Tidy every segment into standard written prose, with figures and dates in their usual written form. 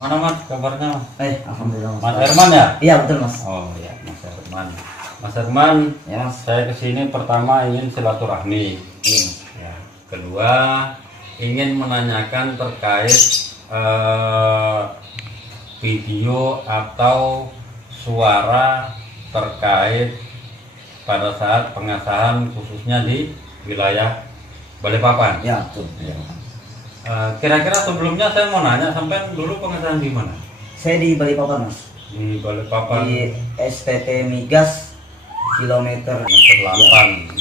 Mana Mas kabarnya Mas? Alhamdulillah Mas. Mas Herman ya? Iya betul Mas. Oh iya Mas Herman. Mas Herman, Ya Mas. saya kesini pertama ingin silaturahmi. Iya Mas. Ya. Kedua ingin menanyakan terkait video atau suara terkait pada saat pengasahan khususnya di wilayah Balikpapan. Ya betul. Ya. Kira-kira sebelumnya saya mau nanya, sampai dulu pengasahan di mana? Saya di Balikpapan Mas. Di Balikpapan. Di STT Migas kilometer 8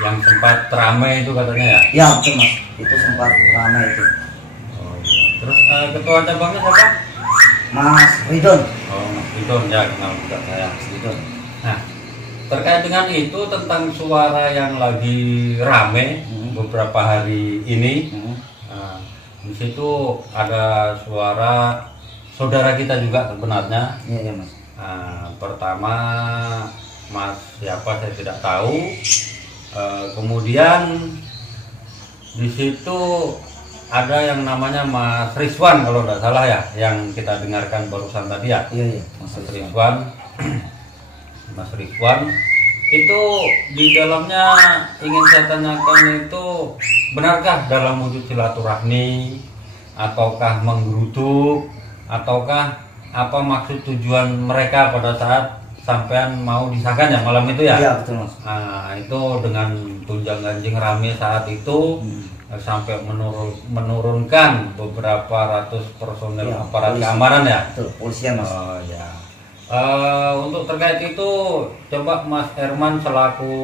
yang sempat ramai itu katanya ya? Ya betul Mas. Itu sempat ramai itu. Oh, iya. Terus ketua cabangnya siapa? Mas Ridon. Oh Mas Ridon ya, kenal juga saya. Mas Ridon. Nah, terkait dengan itu tentang suara yang lagi rame beberapa hari ini, di situ ada suara saudara kita juga sebenarnya. Iya Mas. Pertama Mas siapa saya tidak tahu. Kemudian di situ ada yang namanya Mas Rizwan kalau tidak salah ya, yang kita dengarkan barusan tadi ya. Iya Mas Rizwan. Mas Rizwan itu di dalamnya ingin saya tanyakan itu, benarkah dalam wujud silaturahmi ataukah menggeruduk ataukah apa maksud tujuan mereka pada saat sampean mau disahkan ya malam itu ya? Iya betul Mas. Nah, itu dengan tunjang ganjing rame saat itu sampai menurunkan beberapa ratus personel aparat keamanan ya? Betul, polisian Mas. Oh ya. Untuk terkait itu coba Mas Herman selaku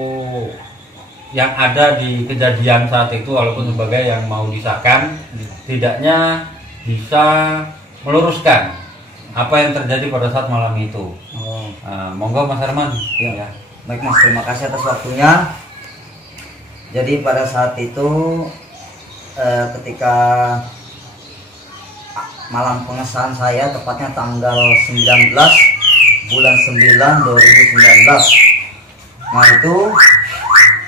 yang ada di kejadian saat itu walaupun sebagai yang mau disahkan, tidaknya bisa meluruskan apa yang terjadi pada saat malam itu. Monggo Mas Herman. Ya. Baik Mas, terima kasih atas waktunya. Jadi pada saat itu ketika malam pengesahan saya, tepatnya tanggal 19 bulan 9 2019. Nah itu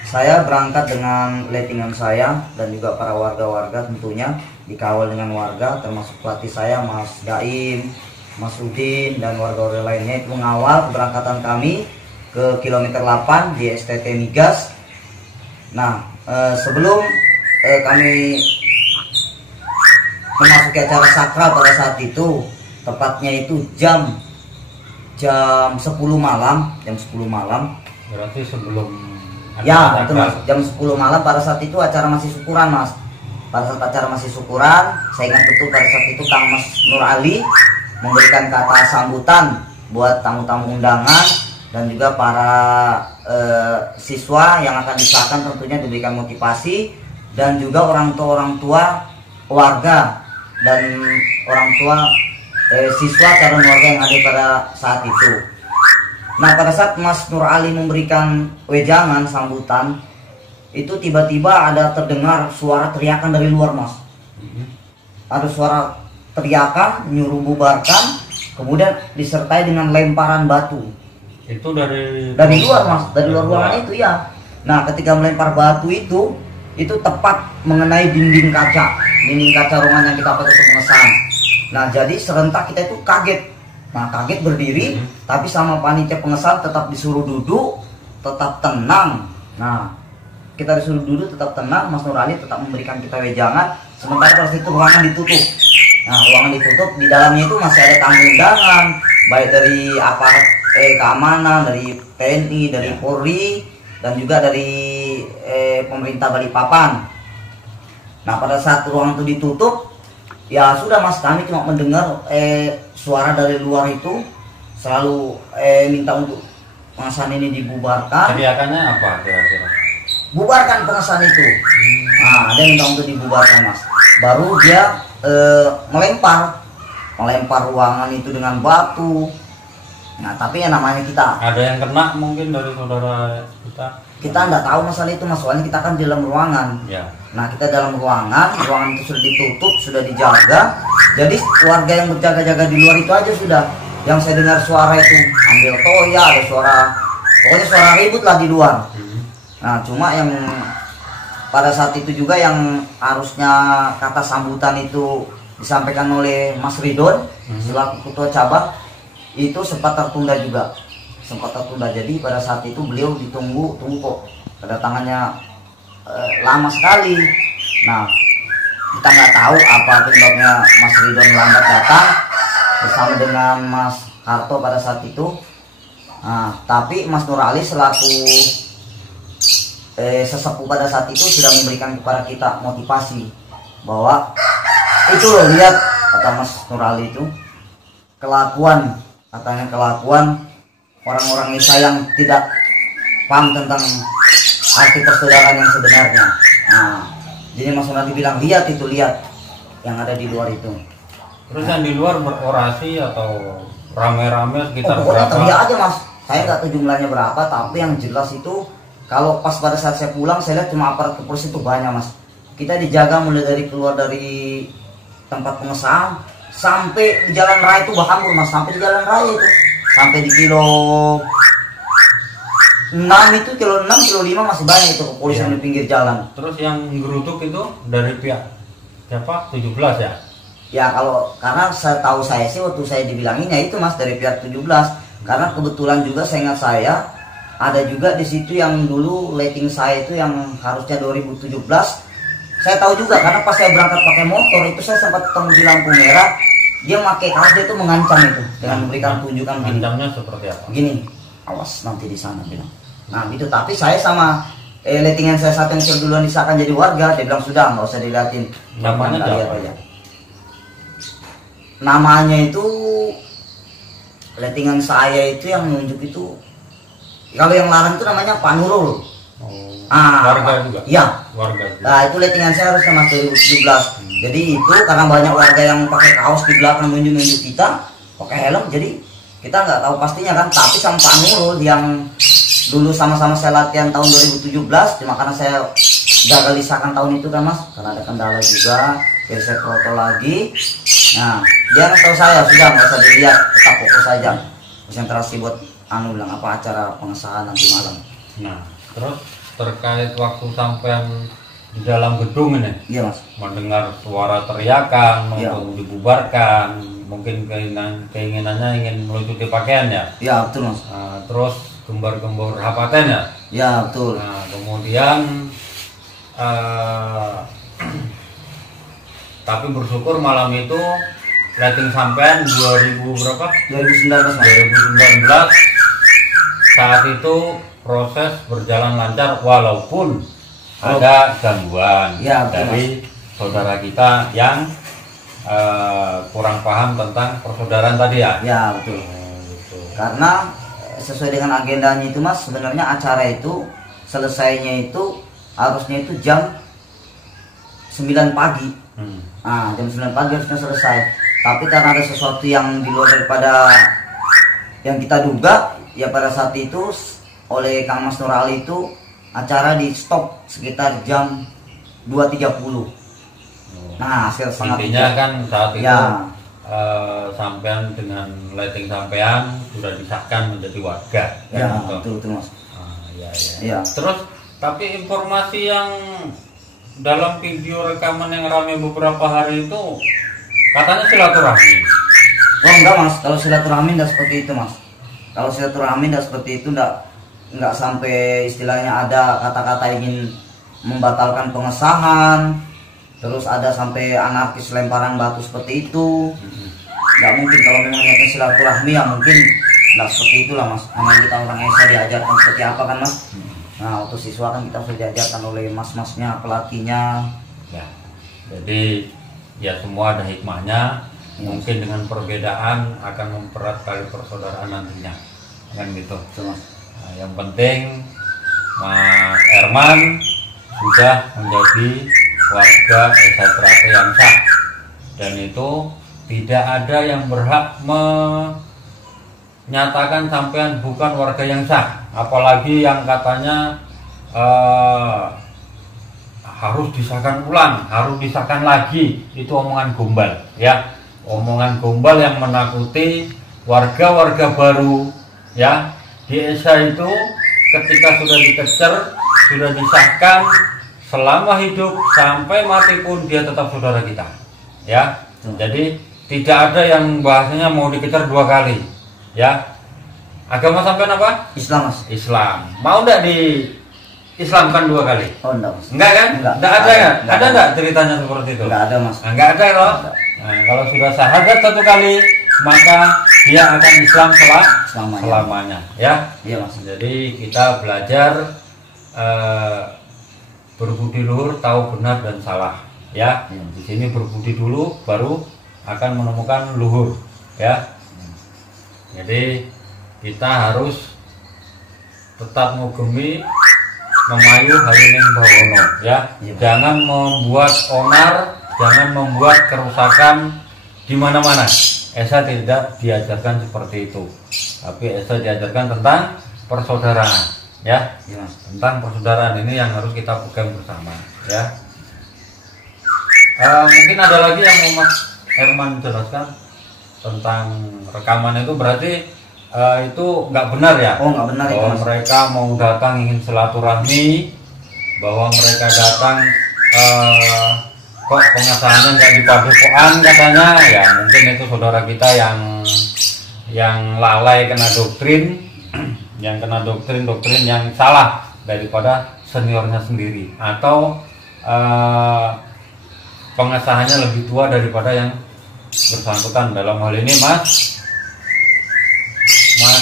saya berangkat dengan lettingan saya dan juga para warga-warga, tentunya dikawal dengan warga termasuk pelatih saya Mas Daim, Mas Udin dan warga-warga lainnya, itu mengawal keberangkatan kami ke kilometer 8 di STT Migas. Nah sebelum kami memasuki acara sakral pada saat itu, tepatnya itu jam 10 malam. Berarti sebelum ya betul Mas, jam 10 malam pada saat itu acara masih syukuran Mas. Pada saat acara masih syukuran, saya ingat betul pada saat itu Kang Mas Nur Ali memberikan kata sambutan buat tamu-tamu undangan dan juga para siswa yang akan disahkan, tentunya diberikan motivasi, dan juga orang tua warga dan orang tua siswa calon warga yang ada pada saat itu. Nah pada saat Mas Nur Ali memberikan wejangan sambutan itu, tiba-tiba ada terdengar suara teriakan dari luar Mas. Ada suara teriakan nyuruh bubarkan, kemudian disertai dengan lemparan batu. Itu dari luar Mas, dari luar ruangan itu ya. Nah ketika melempar batu itu tepat mengenai dinding kaca ruangan yang kita pakai untuk pengesahan. Nah jadi serentak kita itu kaget. Nah kaget berdiri, tapi sama panitia pengesahan tetap disuruh duduk, tetap tenang. Nah kita disuruh duduk tetap tenang, Mas Nur Ali tetap memberikan kita wejangan. Sementara pada situ ruangan ditutup. Nah ruangan ditutup, di dalamnya itu masih ada tamu undangan, baik dari aparat keamanan, dari TNI, dari Polri, dan juga dari pemerintah Balikpapan. Nah pada saat ruangan itu ditutup, ya sudah Mas, kami cuma mendengar suara dari luar itu selalu minta untuk pengesahan ini dibubarkan. Teriakannya apa kira-kira? Bubarkan pengesahan itu. Nah ada yang minta untuk dibubarkan Mas. Baru dia melempar ruangan itu dengan batu. Nah tapi yang namanya kita, ada yang kena mungkin dari saudara kita nggak tahu masalah itu Mas, soalnya kita kan di dalam ruangan ya. Nah kita dalam ruangan itu sudah ditutup, sudah dijaga. Jadi warga yang berjaga-jaga di luar itu aja sudah. Yang saya dengar suara itu ambil toya, ada suara, pokoknya suara ribut lah di luar. Nah cuma yang pada saat itu juga yang harusnya kata sambutan itu disampaikan oleh Mas Ridon selaku ketua cabang itu sempat tertunda juga, jadi pada saat itu beliau ditunggu kok kedatangannya lama sekali. Nah, kita nggak tahu apa penyebabnya Mas Ridon lambat datang bersama dengan Mas Harto pada saat itu. Nah, tapi Mas Nur Ali selaku sesepuh pada saat itu sudah memberikan kepada kita motivasi bahwa itu loh, lihat kata Mas Nur Ali itu kelakuan orang-orang Indonesia yang tidak paham tentang arti persaudaraan yang sebenarnya. Nah, jadi Mas Nur Ali bilang lihat yang ada di luar itu. Terus yang di luar berorasi atau rame-rame sekitar pokoknya berapa? teriak aja Mas, saya nggak tahu jumlahnya berapa, tapi yang jelas itu kalau pas pada saat saya pulang saya lihat cuma aparat kepolisian itu banyak Mas. Kita dijaga mulai dari keluar dari tempat pengesahan sampai di jalan raya itu bahkan Mas, sampai di jalan raya itu sampai di kilo 6 itu, kilo 6, kilo 5 masih banyak itu kepolisian di pinggir jalan. Terus yang geruduk itu dari pihak siapa? 17 ya? Ya karena saya sih waktu saya dibilangin ya itu Mas dari pihak 17. Karena kebetulan juga saya ingat saya ada juga di situ yang dulu lighting saya itu yang harusnya 2017. Saya tahu juga karena pas saya berangkat pakai motor itu saya sempat ketemu di lampu merah, dia pakai kaos, dia itu mengancam itu dengan memberikan tunjukan gini. Ancamnya seperti apa? Gini, awas nanti di sana bilang. Nah gitu, tapi saya sama lightingan saya satu yang duluan disahkan jadi warga, dia bilang sudah nggak usah dilihatin. Namanya siapa? Aja. Namanya itu lightingan saya itu yang nunjuk itu, kalau yang larang itu namanya Pak Nurul. Warga juga? Iya. Warga juga. Nah itu lightingan saya harus sama 2017. Jadi itu karena banyak warga yang pakai kaos di belakang nunjuk-nunjuk kita pakai helm, jadi kita nggak tahu pastinya kan. Tapi sama Pak Nurul yang dulu sama-sama saya latihan tahun 2017, cuma karena saya gagal disahkan tahun itu kan Mas, karena ada kendala juga, jadi saya foto lagi. Nah dia ngasih tahu saya sudah nggak usah dilihat, tetap fokus saja, konsentrasi buat bilang apa acara pengesahan nanti malam. Nah terus terkait waktu sampean di dalam gedung ini, iya Mas, mendengar suara teriakan iya, untuk dibubarkan, mungkin keinginannya ingin melucuti pakaian ya? Iya betul Mas. Nah, terus gembar-gembor hapaten ya? Iya betul. Nah kemudian tapi bersyukur malam itu lighting sampean 2000 berapa? 2019 Mas. 2019 saat itu proses berjalan lancar walaupun ada gangguan ya, dari saudara kita yang kurang paham tentang persaudaraan tadi ya? Ya betul. Gitu. Karena sesuai dengan agendanya itu Mas, sebenarnya acara itu selesainya itu harusnya itu jam 9 pagi. Nah, jam 9 pagi harusnya selesai. Tapi karena ada sesuatu yang di luar daripada yang kita duga, ya pada saat itu oleh Kang Mas Nur Ali itu acara di stop sekitar jam 2.30. Nah, hasil sangat intinya kan saat itu ya, sampean dengan lighting sampean sudah disahkan menjadi warga. Ya, kan, betul Mas. Ya. Ya. Terus tapi informasi yang dalam video rekaman yang ramai beberapa hari itu katanya silaturahmi. Oh enggak Mas, kalau silaturahmi enggak seperti itu Mas. Kalau silaturahmi enggak seperti itu, enggak sampai istilahnya ada kata-kata ingin membatalkan pengesahan, terus ada sampai anarkis lemparan batu seperti itu. Enggak mungkin. Kalau memang niatnya silaturahmi ya mungkin enggak seperti itulah Mas. Namanya kita orang Indonesia diajarkan seperti apa kan Mas. Nah untuk siswa kan kita sudah diajarkan oleh mas-masnya, pelatihnya ya. Jadi ya semua ada hikmahnya. Mungkin dengan perbedaan akan mempererat tali persaudaraan nantinya, kan gitu. Nah, yang penting Mas Herman sudah menjadi warga Desa Trate yang sah, dan itu tidak ada yang berhak menyatakan sampean bukan warga yang sah, apalagi yang katanya harus disahkan ulang, harus disahkan lagi. Itu omongan gombal ya. Omongan gombal yang menakuti warga-warga baru ya. Di Esa itu ketika sudah dikecer, sudah disahkan selama hidup sampai mati pun dia tetap saudara kita ya. Jadi tidak ada yang bahasanya mau dikejar 2 kali, ya. Agama sampean apa? Islam mas. Islam. Mau enggak Islamkan 2 kali? Oh enggak mas. Enggak kan? Enggak ada kan? Ada enggak ceritanya seperti itu? Enggak ada mas. Nah, enggak ada loh. Nah, kalau sudah syahadat 1 kali, maka dia akan Islam selamanya. Ya. Iya mas. Jadi kita belajar berbudi luhur, tahu benar dan salah. Ya. Di sini berbudi dulu, baru akan menemukan luhur. Ya. Jadi kita harus tetap ngugemi memayu halining bawono, ya. Jangan membuat onar, jangan membuat kerusakan di mana-mana. Esa tidak diajarkan seperti itu, tapi Esa diajarkan tentang persaudaraan, ya. Tentang persaudaraan ini yang harus kita pegang bersama, ya. Mungkin ada lagi yang mau Mas Herman jelaskan tentang rekaman itu, berarti itu nggak benar ya? Oh nggak benar itu mas. Mereka mau datang ingin silaturahmi, bahwa mereka datang kok pengasahannya nggak di padepokan katanya, ya mungkin itu saudara kita yang lalai kena doktrin, yang kena doktrin yang salah daripada seniornya sendiri, atau pengasahannya lebih tua daripada yang bersangkutan. Dalam hal ini Mas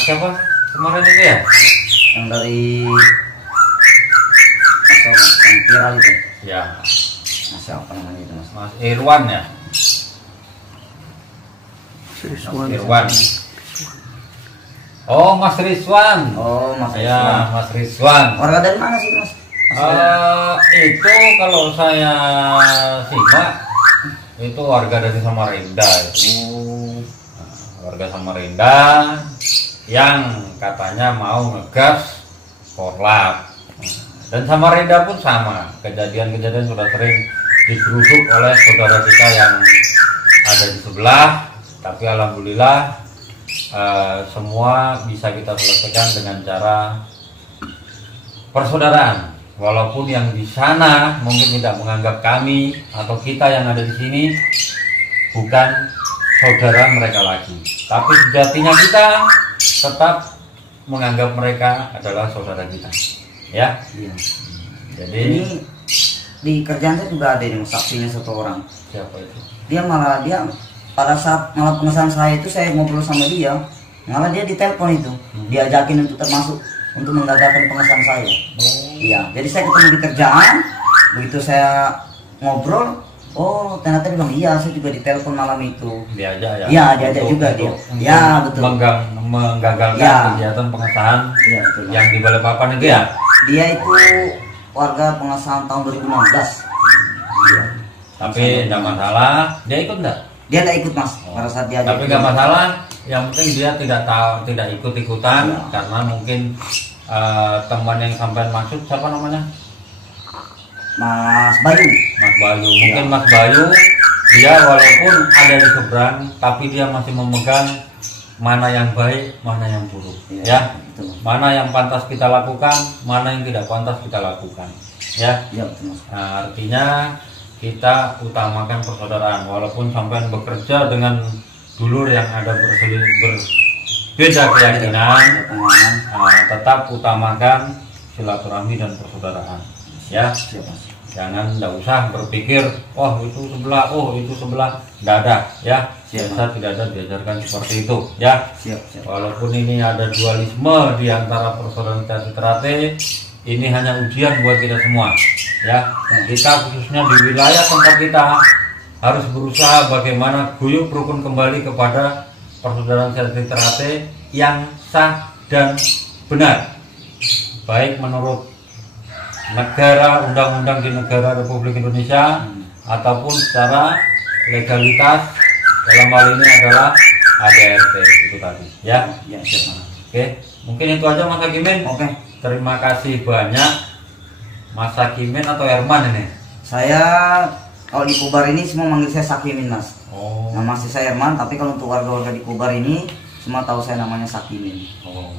siapa kemarin itu ya? Yang dari yang viral itu. Ya. Mas siapa namanya itu mas? Mas Irwan ya. Irwan. Oh Mas Rizwan. Oh Mas Ya Rizwan. Mas Rizwan. Warga dari mana sih mas? Itu kalau saya simak itu warga dari Samarinda itu. Warga Samarinda yang katanya mau ngegas korlap, dan Samarinda pun sama, kejadian-kejadian sudah sering digeruduk oleh saudara kita yang ada di sebelah, tapi alhamdulillah semua bisa kita selesaikan dengan cara persaudaraan. Walaupun yang di sana mungkin tidak menganggap kami atau kita yang ada di sini bukan saudara mereka lagi, tapi sejatinya kita tetap menganggap mereka adalah saudara kita, ya. Iya. Jadi ini di kerjaan saya juga ada ini saksinya 1 orang. siapa itu? Dia pada saat malam pengesahan saya itu, saya ngobrol sama dia, malah dia ditelepon itu, diajakin untuk termasuk untuk menggagalkan pengesahan saya. Iya, jadi saya ketemu di kerjaan, begitu saya ngobrol, oh ternyata dia bilang iya, saya juga ditelepon malam itu. Diajak ya? Iya, diajak juga dia. Ya betul. Menggagalkan Ya. kegiatan pengesahan Iya betul. yang di Balikpapan itu ya? Dia itu warga pengesahan tahun 2016. Iya. Tapi tidak masalah, dia ikut enggak? Dia tidak ikut mas, pada saat dia. Tapi nggak masalah, yang penting dia tidak tahu, tidak ikut-ikutan, Ya. karena mungkin teman yang sampai maksud siapa namanya? Mas Bayu. Mas Bayu. Mungkin Mas Bayu dia walaupun ada di seberang, tapi dia masih memegang mana yang baik, mana yang buruk, ya. Betul. Mana yang pantas kita lakukan, mana yang tidak pantas kita lakukan, ya. Iya betul mas. Nah, artinya kita utamakan persaudaraan, walaupun sampai bekerja dengan dulur yang ada berbeda keyakinan, tetap utamakan silaturahmi dan persaudaraan, ya. Siap mas. Jangan, tidak usah berpikir, oh itu sebelah, tidak ada, ya. Biasa tidak ada diajarkan seperti itu, ya. Siap. Walaupun ini ada dualisme di antara persaudaraan Terate, ini hanya ujian buat kita semua, ya. Kita khususnya di wilayah tempat kita harus berusaha bagaimana guyup rukun kembali kepada persaudaraan Terate yang sah dan benar, baik menurut negara, undang-undang di negara Republik Indonesia, ataupun secara legalitas, dalam hal ini adalah ADRT itu tadi, ya. Ya siap mas. Oke, mungkin itu aja Mas Hakimin. Oke. Terima kasih banyak Mas Hakimin atau Herman ini. Saya kalau di Kubar ini semua manggil saya Sakimin mas. Oh. Nama asli saya Herman, tapi kalau untuk warga-warga di Kubar ini semua tahu saya namanya Sakimin. Oh.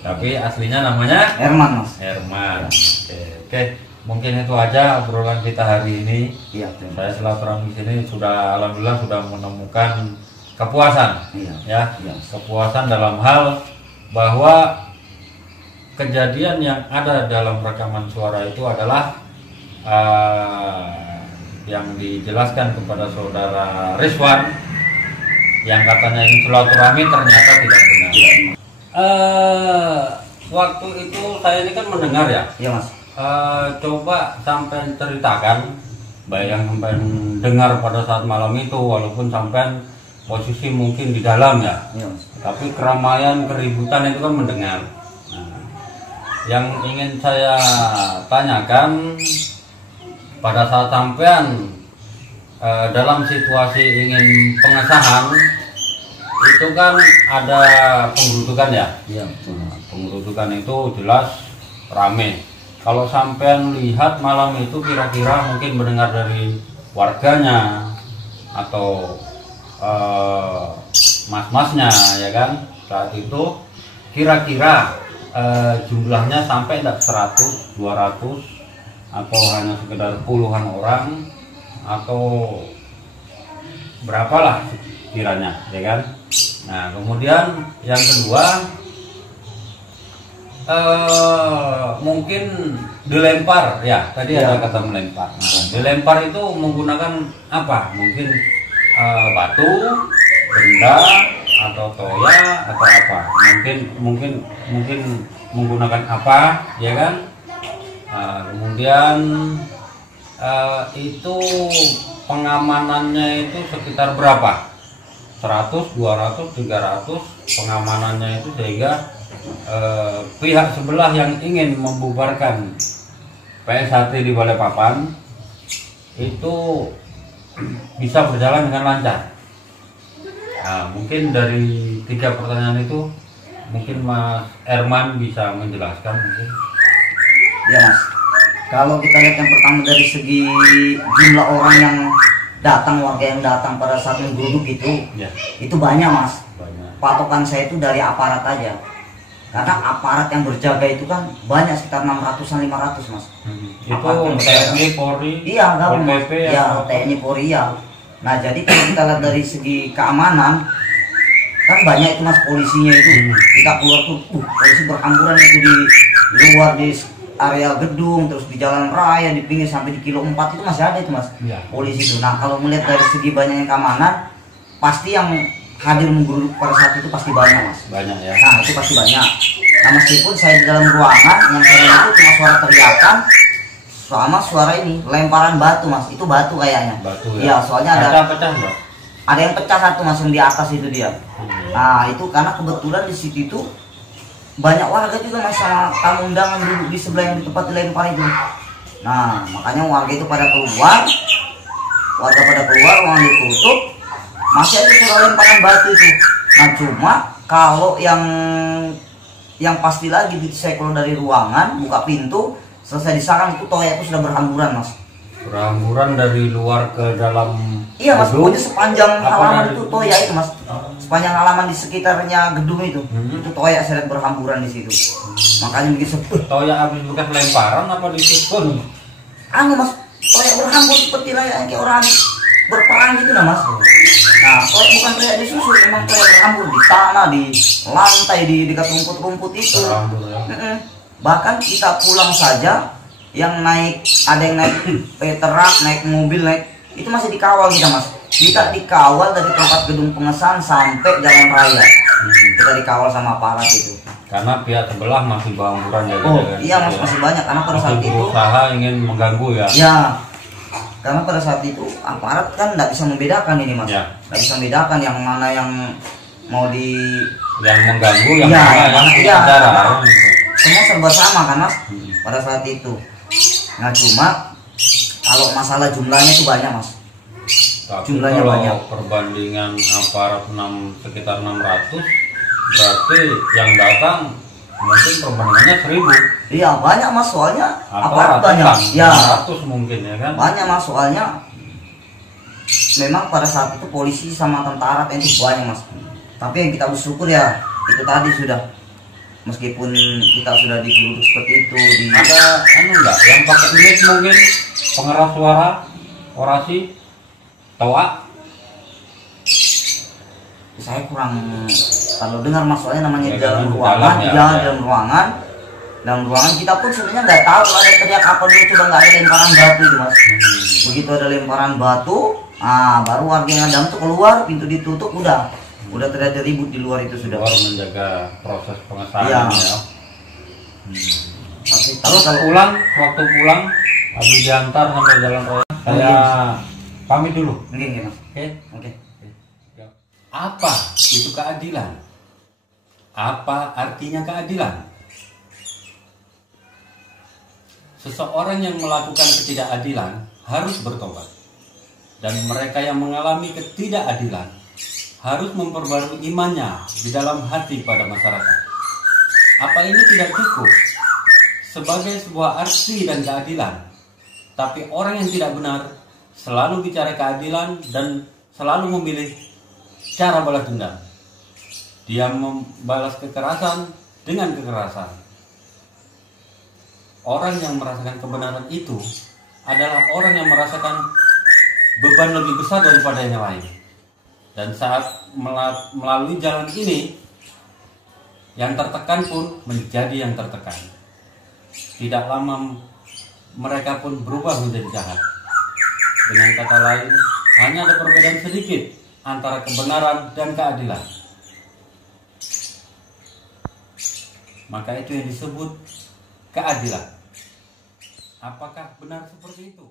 Tapi aslinya namanya Herman mas. Herman. Ya. Oke. mungkin itu aja obrolan kita hari ini. Iya, Saya silaturahmi sini sudah alhamdulillah sudah menemukan kepuasan. Iya. Ya, Iya. kepuasan dalam hal bahwa kejadian yang ada dalam rekaman suara itu adalah yang dijelaskan kepada saudara Rizwan yang katanya ingin silaturahmi ternyata tidak benar. Waktu itu saya ini kan mendengar ya. Iya, Mas. Coba sampai ceritakan baik yang sampai dengar pada saat malam itu, walaupun sampai posisi mungkin di dalam ya. Iya, Mas. Tapi keramaian keributan itu kan mendengar. Nah, yang ingin saya tanyakan pada saat sampean dalam situasi ingin pengesahan itu kan ada penggerudukan ya. Iya. Penggerudukan itu jelas rame. Kalau sampean lihat malam itu kira-kira mungkin mendengar dari warganya atau mas-masnya ya kan, saat itu kira-kira jumlahnya sampai tidak 100, 200 atau hanya sekedar puluhan orang atau berapalah kiranya ya kan. Nah kemudian yang kedua mungkin dilempar ya, tadi Ya. ada kata melempar. Nah, dilempar itu menggunakan apa? Mungkin batu, benda atau toya atau apa? Mungkin menggunakan apa ya kan? Kemudian itu pengamanannya itu sekitar berapa? 100, 200, 300 pengamanannya itu, sehingga pihak sebelah yang ingin membubarkan PSHT di Balikpapan itu bisa berjalan dengan lancar. Nah, mungkin dari 3 pertanyaan itu mungkin Mas Erman bisa menjelaskan mungkin. Ya, Mas. Kalau kita lihat yang pertama dari segi jumlah orang yang datang, warga yang datang pada saat menggeruduk Ya, itu banyak, Mas. banyak. Patokan saya itu dari aparat aja. Karena aparat yang berjaga itu kan banyak, sekitar 600-an 500, Mas. Itu Aparat yang berjaga. TNI, Polri, Iya, Pol Mas. PP Ya, atau TNI Polri ya. Nah, jadi kalau kita lihat dari segi keamanan kan banyak itu, Mas, polisinya itu. Kita keluar tuh, polisi berhamburan itu di luar di area gedung, terus di jalan raya, di pinggir sampai di kilo 4 itu masih ada itu, Mas. Ya. Polisi itu. Nah, kalau melihat dari segi banyaknya keamanan, pasti yang hadir menggeruduk pada saat itu pasti banyak, Mas. Banyak ya. Nah, itu pasti banyak. Nah, meskipun saya di dalam ruangan, yang saya dengar itu cuma suara teriakan sama suara ini lemparan batu, Mas. Itu batu kayaknya. Batu Iya, ya. soalnya Pecah, Mbak. ada yang pecah satu, Mas, yang di atas itu dia. Nah, itu karena kebetulan di situ itu banyak warga juga, Mas, sama tamu undangan duduk di sebelah yang di tempat dilempar itu. Nah, makanya warga itu pada keluar, ruangan ditutup, masih ada suara lemparan batu itu. Nah, cuma kalau yang pasti lagi, saya keluar dari ruangan, buka pintu, selesai disarang itu toya itu sudah berhamburan, Mas. Berhamburan dari luar ke dalam. Iya, Mas, gedung. pokoknya sepanjang Apa halaman dari- itu toya itu, Mas. Sepanjang halaman di sekitarnya gedung itu, itu toya saya lihat berhamburan di situ. Makanya bikin sebut. Toya habis bekas lemparan apa disusun? Mas, toya berhambur seperti layaknya kayak orang berperang gitu nah, Mas. Nah, toya bukan toya disusun, memang toya berhambur di tanah, di lantai, di dekat rumput-rumput itu. Berhambur ya. Bahkan kita pulang saja, yang naik, ada yang naik truk, naik mobil, itu masih dikawal kita, Mas. Kita dikawal dari tempat gedung pengesahan sampai jalan raya. Kita dikawal sama aparat itu. Karena pihak sebelah masih berhamburan ya. Oh iya, Mas, masih banyak karena pada saat itu berusaha ingin mengganggu ya. ya, karena pada saat itu aparat kan nggak bisa membedakan ini, Mas. Ya. Nggak bisa membedakan yang mana yang mau Yang mengganggu, yang Iya, mana yang iya, bicara. karena semua serba sama kan, Mas, pada saat itu. Nah, cuma kalau masalah jumlahnya itu banyak, Mas. Tapi Jumlahnya kalau banyak. perbandingan aparat sekitar 600, berarti yang datang mungkin perbandingannya 1000 Iya, banyak, Mas, soalnya atau aparat banyak. ratusan, Ya, 100 mungkin ya kan. banyak, Mas, soalnya memang pada saat itu polisi sama tentara TNI banyak, Mas. Tapi yang kita bersyukur ya itu tadi sudah meskipun kita sudah dituduh seperti itu ada enggak yang pakai mic mungkin pengeras suara orasi toa? Saya kurang kalau dengar masalahnya namanya Ya, dalam kan, ruangan, dalam, ya, ya, ya. dalam ruangan kita pun sebenarnya nggak tahu ada teriak apa dulu, coba nggak ada lemparan batu itu mas. Begitu ada lemparan batu, baru warga yang ada tuh keluar, pintu ditutup, udah terjadi ribut di luar itu sudah. Luar menjaga proses pengesahan Iya. ya. Kalau Waktu pulang habis diantar sampai jalan raya saya pamit dulu. Oke mas. Oke. Apa itu keadilan? Apa artinya keadilan? Seseorang yang melakukan ketidakadilan harus bertobat. Dan mereka yang mengalami ketidakadilan harus memperbarui imannya di dalam hati pada masyarakat. Apa ini tidak cukup sebagai sebuah arti dan keadilan? Tapi orang yang tidak benar selalu bicara keadilan dan selalu memilih cara balas dendam. Dia membalas kekerasan dengan kekerasan. Orang yang merasakan kebenaran itu adalah orang yang merasakan beban lebih besar daripada yang lain. Dan saat melalui jalan ini, yang tertekan pun menjadi yang tertekan. Tidak lama mereka pun berubah menjadi jahat. Dengan kata lain, hanya ada perbedaan sedikit antara kebenaran dan keadilan. Maka itu yang disebut keadilan. Apakah benar seperti itu?